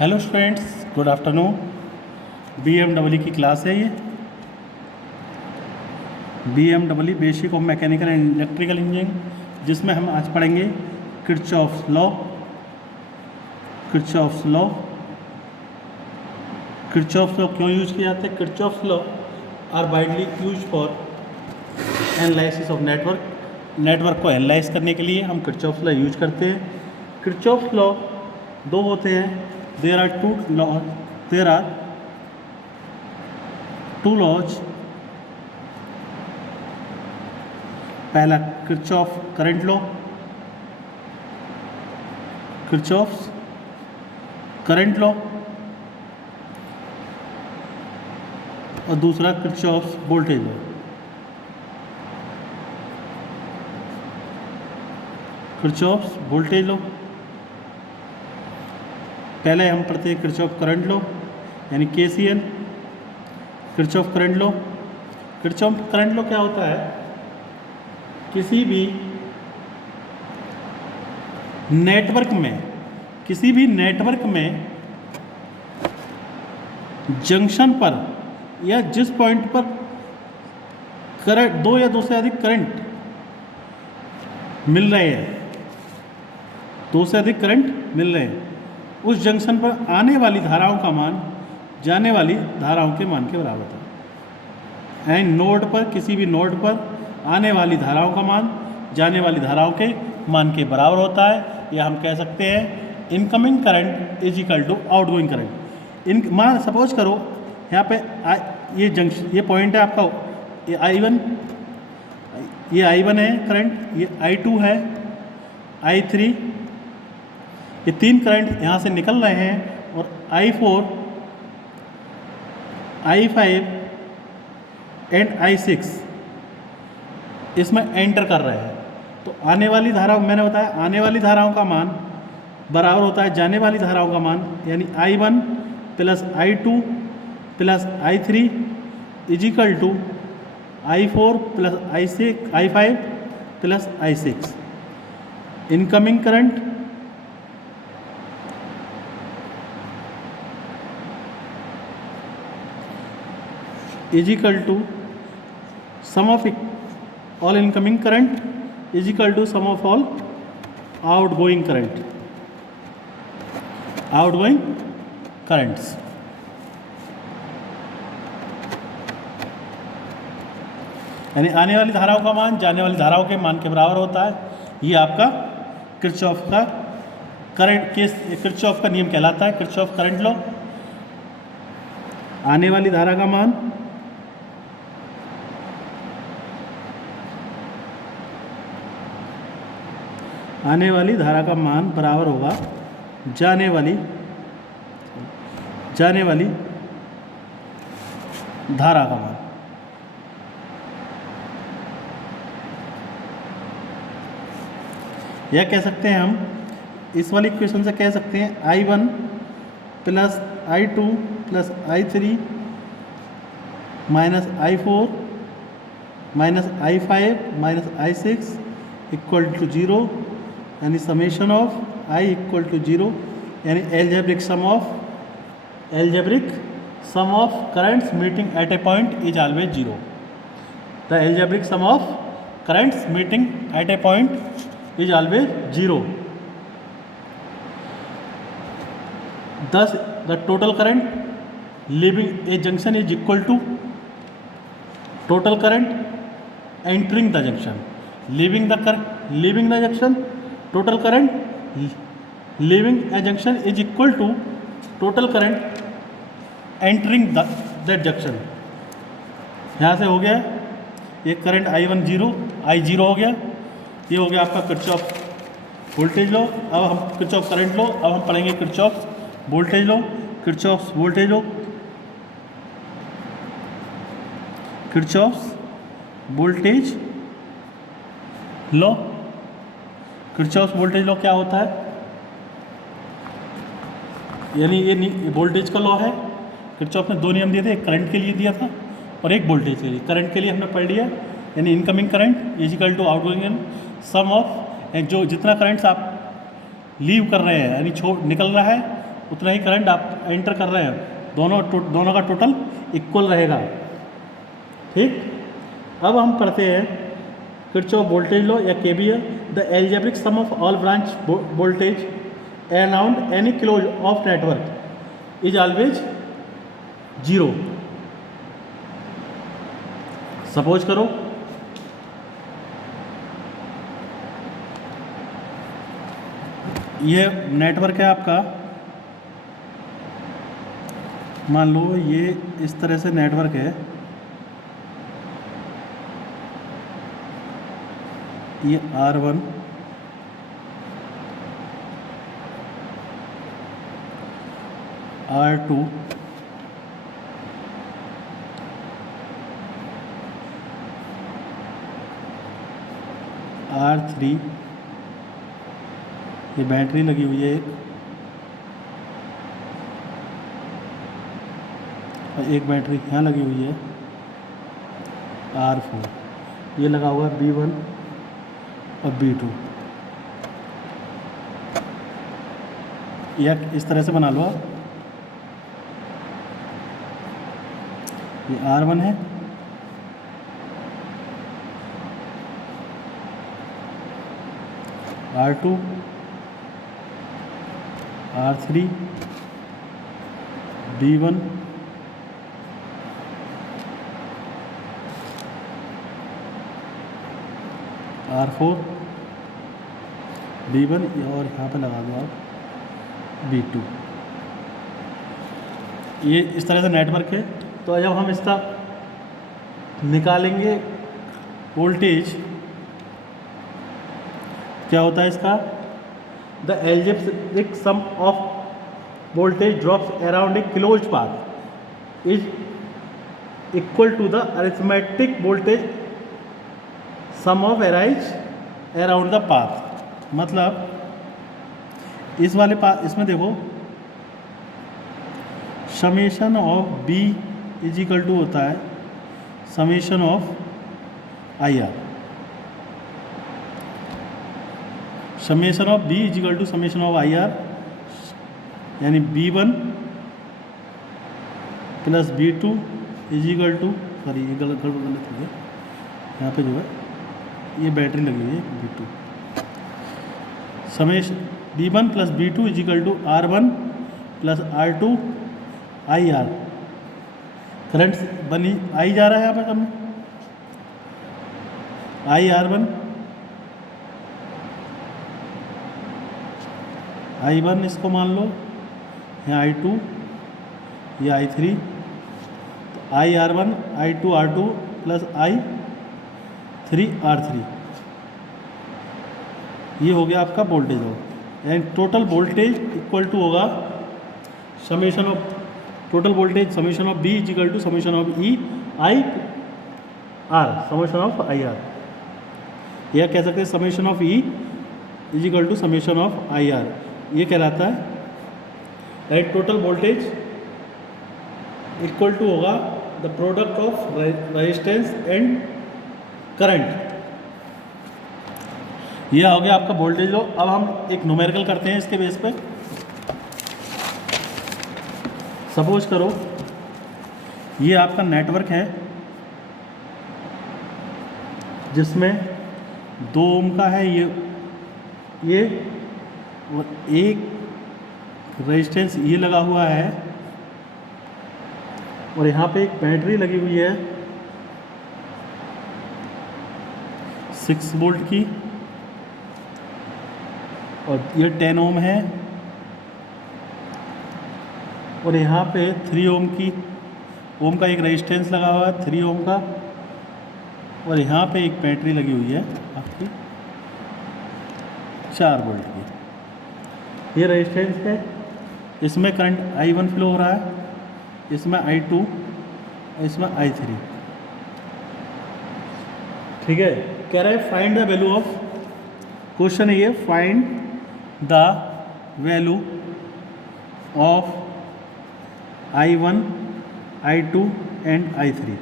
Hello students, good afternoon. BMW की class है ये। BMW basic of mechanical and electrical engineering, जिसमें हम आज पढ़ेंगे किरचॉफ्स लॉ। किरचॉफ्स लॉ क्यों यूज किए जाते हैं? Kirchhoff's law are widely use for analysis of network को एनालाइज करने के लिए हम किरचॉफ्स लॉ यूज करते हैं। किरचॉफ्स लॉ दो होते हैं। There are two laws. पहला Kirchhoff current law, Kirchhoff's current law, और दूसरा Kirchhoff's voltage law. Kirchhoff's voltage law पहले हम पढ़ते हैं किरचॉफ करंट लॉ यानी KCL। Kirchhoff current law, Kirchhoff current law क्या होता है? किसी भी नेटवर्क में जंक्शन पर या जिस पॉइंट पर करंट दो या दो से अधिक करंट मिल रहे हैं, उस जंक्शन पर आने वाली धाराओं का मान जाने वाली धाराओं के मान के बराबर होता है। एंड नोड पर, किसी भी नोड पर आने वाली धाराओं का मान जाने वाली धाराओं के मान के बराबर होता है। या हम कह सकते हैं incoming current is equal to outgoing current. मान सपोज करो यहाँ पे ये पॉइंट है आपका, ये I1 है करंट, ये I2 है, I3, ये तीन करंट यहाँ से निकल रहे हैं और I4, I5 एंड I6 इसमें एंटर कर रहे हैं। तो आने वाली धारा, मैंने बताया आने वाली धाराओं का मान बराबर होता है जाने वाली धाराओं का मान, यानी I1 plus I2 plus I3 is equal to I4 plus I5 plus I6। Incoming current is equal to sum of all incoming current is equal to sum of all outgoing currents. यानी आने वाली धाराओं का मान जाने वाली धाराओं के मान के बराबर होता है। ये आपका किरचॉफ का किरचॉफ का नियम कहलाता है, किरचॉफ करंट लॉ। आने वाली धारा का मान बराबर होगा जाने वाली धारा का मान। यह कह सकते हैं हम, इस वाली इक्वेशन से कह सकते हैं I1 plus I2 plus I3 minus I4 minus I5 minus I6 equal to 0, यानी summation of I equal to 0, यानी algebraic sum of currents meeting at a point is always 0। The algebraic sum of currents meeting at a point is always 0. Thus the total current leaving a junction is equal to total current entering the junction. Leaving the junction, total current leaving a junction is equal to total current entering that junction. यहाँ से हो गया ये current I0 हो गया। ये हो गया आपका किरचॉफ वोल्टेज लॉ। अब हम किरचॉफ करंट लॉ, अब हम पढ़ेंगे Kirchhoff voltage law. Kirchhoff's voltage law क्या होता है? यानी ये वोल्टेज का लॉ है। किरचॉफ ने दो नियम दिए थे, एक करंट के लिए दिया था और एक वोल्टेज के लिए। करंट के लिए हमने पढ़ लिया, यानी incoming current is equal to outgoing sum of, जो जितना करंट्स आप लीव कर रहे हैं यानी निकल रहा है उतना ही करंट आप एंटर कर रहे हैं, दोनों का टोटल इक्वल रहेगा। ठीक, अब हम पढ़ते हैं किरचॉफ वोल्टेज लॉ या KVL. The algebraic sum of all branch voltage around any close of network is always 0। Suppose करो ये नेटवर्क है आपका, मान लो ये इस तरह से नेटवर्क है, ये R1 R2 R3, ये बैटरी लगी हुई है एक, और एक बैटरी यहाँ लगी हुई है R4, ये लगा हुआ है B1 और B2। या इस तरह से बना लो आप, ये R1 है, R2 R3 B1 R4 B1, और यहाँ पे लगा दो आप B2। ये इस तरह से नेटवर्क है। तो जब हम इसका निकालेंगे वोल्टेज, क्या होता है इसका, the algebraic sum of voltage drops around a closed path is equal to the arithmetic voltage sum of arise around the path. मतलब इस वाले पाथ, इसमें देखो summation of B is equal to होता है summation of IR। Summation of B is equal to summation of IR, यानी B1 plus B2 is equal to, sorry ये गलत हो गया, यहाँ पे जो है ये बैटरी लगी हुई है B2। Summation B1 plus B2 is equal to R1 plus R2 IR। Current बनी आई जा रहा है यहाँ पर करने, IR1 I1 इसको मान लो, यहाँ I2, ये I3, तो IR1 I2 R2 plus I3 R3, ये हो गया आपका वोल्टेज हो, यानी टोटल वोल्टेज इक्वल टू होगा summation of total voltage summation of B is equal to summation of E I R summation of IR, यह कह सकते हैं summation of E is equal to summation of IR, ये कहलाता है। And total voltage equal to होगा the product of resistance and current. यह हो गया आपका वोल्टेज लो। अब हम एक न्यूमेरिकल करते हैं इसके बेस पे। सपोज करो ये आपका नेटवर्क है जिसमें 2 ओम का है ये और एक रेजिस्टेंस ये लगा हुआ है, और यहाँ पे एक बैटरी लगी हुई है 6 वोल्ट की, और ये 10 ओम है, और यहाँ पे 3 ओम का एक रेजिस्टेंस लगा हुआ है 3 ओम का, और यहाँ पे एक बैटरी लगी हुई है आपकी 4 वोल्ट की। ये रेजिस्टेंस है, इसमें करंट I1 फ्लो हो रहा है, इसमें I2, इसमें I3। ठीक है, कह रहा है find the value of, question है ये, find the value of I1, I2 and I3।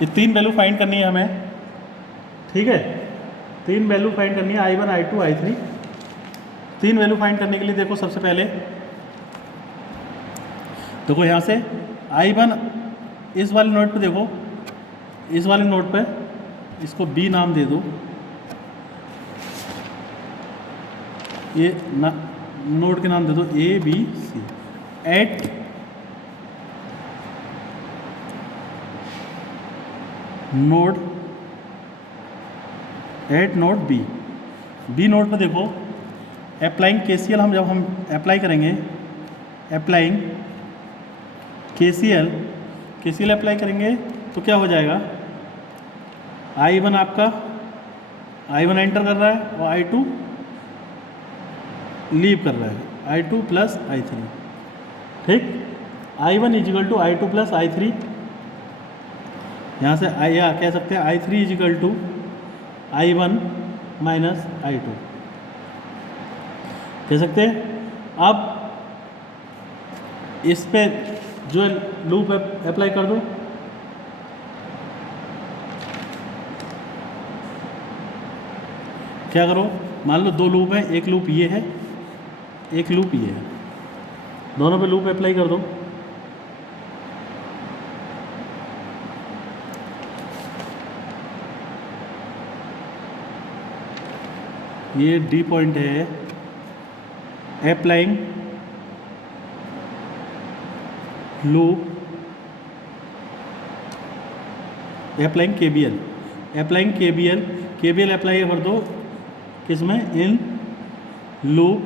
ये 3 वैल्यू फाइंड करनी है हमें। ठीक है, 3 वैल्यू फाइंड करनी है I1, I2, I3। तीन वैल्यू फाइंड करने के लिए देखो सबसे पहले देखो यहाँ से I1 इस वाले नोड पे देखो, इस वाले नोड पे इसको B नाम दे दो, ये नोड के नाम दे दो A B C at node B node पे देखो अप्लाइंग KCL, हम जब हम अप्लाई करेंगे, अप्लाइंग KCL अप्लाई करेंगे तो क्या हो जाएगा, I1 आपका I1 एंटर कर रहा है और I2 लीव कर रहा है, I2 प्लस I3, ठीक। I1 is equal to I2 plus I3, यहाँ से या कह सकते हैं I3 is equal to I1 minus I2 कह सकते हैं। अब इस पे जो लूप अप्लाई कर दो, क्या करो, मान लो दो लूप है, एक लूप ये है, एक लूप ये है, दोनों पे लूप अप्लाई कर दो। ये D पॉइंट है, applying loop, applying KBL apply कर दो किसमें, इन लूप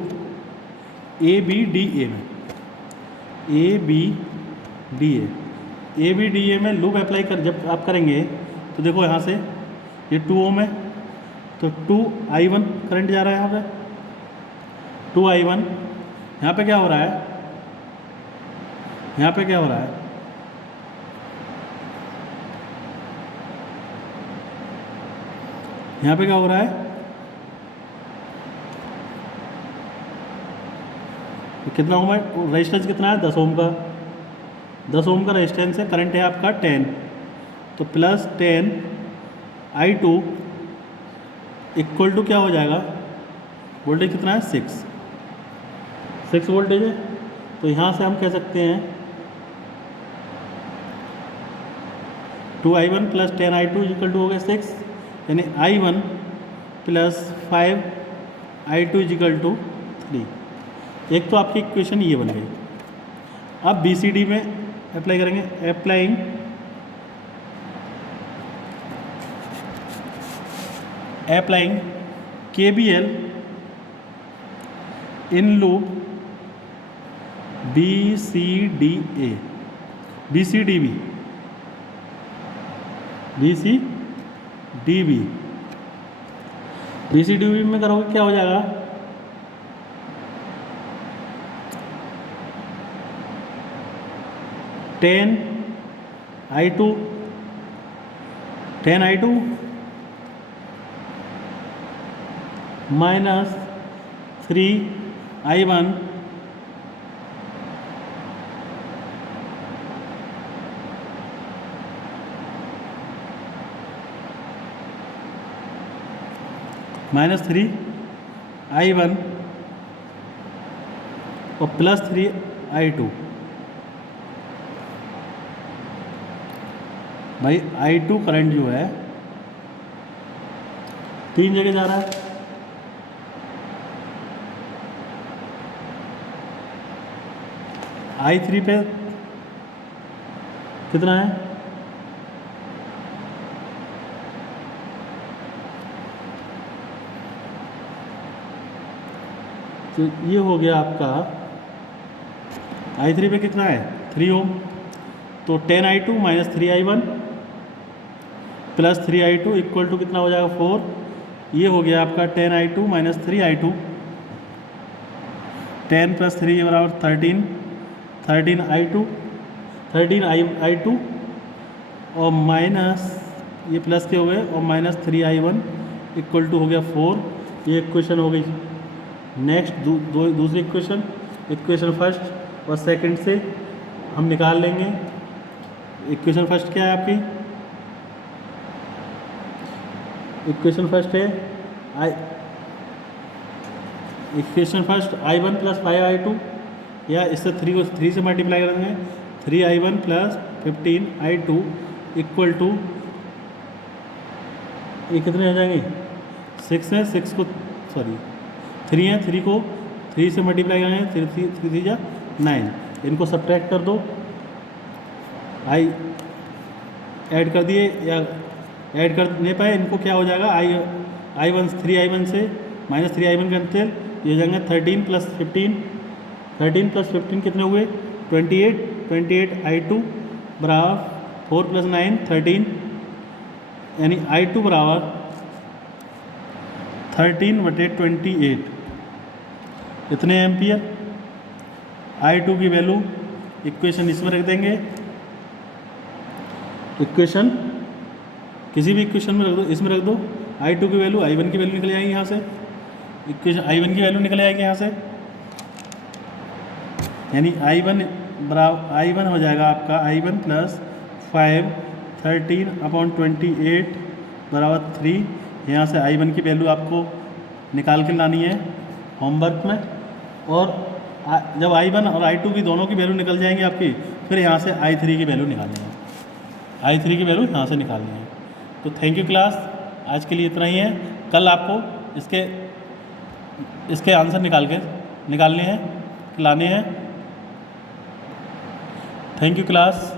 ABDA में, ABDA में लूप अप्लाई कर जब आप करेंगे तो देखो यहाँ से ये 2 ओम है तो 2I1 करंट जा रहा है यहाँ पे, 2I1, यहाँ पे क्या हो रहा है, यहाँ पे क्या हो रहा है, यहाँ पे क्या हो रहा है, कितना ओम है, रेजिस्टेंस कितना है, 10 ओम का, 10 ओम का रेजिस्टेंस है, करंट है आपका 10, तो प्लस 10 I2 इक्वल टू क्या हो जाएगा, वोल्टेज कितना है, 6 वोल्टेज है। तो यहाँ से हम कह सकते हैं 2I1 plus 10I2 equal to हो गया 6, यानी I1 plus 5I2 equal to 3। एक तो आपकी इक्वेशन ये बन गई। अब BCD में अप्लाई करेंगे, applying KBL in loop BCDB में करोगे क्या हो जाएगा, टेन I2 माइनस 3I1 और प्लस 3I2। भाई I2 करंट जो है 3 जगह जा रहा है, I3 पे कितना है, तो ये हो गया आपका I3 पे कितना है 3 ओम, तो 10I2 minus 3I1 plus 3I2 equal to कितना हो जाएगा 4। ये हो गया आपका 10I2 माइनस 3I2, 10 प्लस 3 बराबर 13I2 और माइनस ये प्लस के हो गए और माइनस 3I1 इक्वल टू हो गया 4। ये इक्वेशन हो गई। नेक्स्ट दूसरी इक्वेशन फर्स्ट और सेकंड से हम निकाल लेंगे। इक्वेशन फर्स्ट क्या है आपकी, इक्वेशन फर्स्ट है equation first I1 plus 5I2, या इससे 3 को 3 से मल्टीप्लाई करेंगे, 3I1 plus 15I2 equal to, ये कितने हो जाएंगे, 6 है, 6 को सॉरी 3 है, 3 को 3 से मल्टीप्लाई करेंगे, 3 जा 9, इनको सब्ट्रैक्ट कर दो, आई ऐड कर दिए या ऐड कर नहीं पाए, इनको क्या हो जाएगा, I1 3I1 से माइनस 3I1 करते ये हो जाएंगे 13 प्लस 15, 13 प्लस 15 कितने हुए 28, 28I2 बराबर 4 प्लस 9 13, यानी I2 बराबर 13/28 इतने एम्पियर। I2 की वैल्यू इक्वेशन इसमें रख देंगे, इक्वेशन किसी भी इक्वेशन में रख दो, इसमें रख दो, I2 की वैल्यू I1 की वैल्यू निकल जाएगी यहाँ से, इक्वेशन I1 की वैल्यू निकल आएगी यहाँ से, यानी I1 बराबर I1 हो जाएगा आपका I1 प्लस 5 13/28 बराबर 3। यहाँ से I1 की वैल्यू आपको निकाल के लानी है होमवर्क में, और जब I1 और I2 की दोनों की वैल्यू निकल जाएंगी आपकी, फिर यहाँ से I3 की वैल्यू निकालनी है, I3 की वैल्यू यहाँ से निकालनी है। तो थैंक यू क्लास, आज के लिए इतना ही है। कल आपको इसके आंसर निकालने हैं, लाने हैं। Thank you class.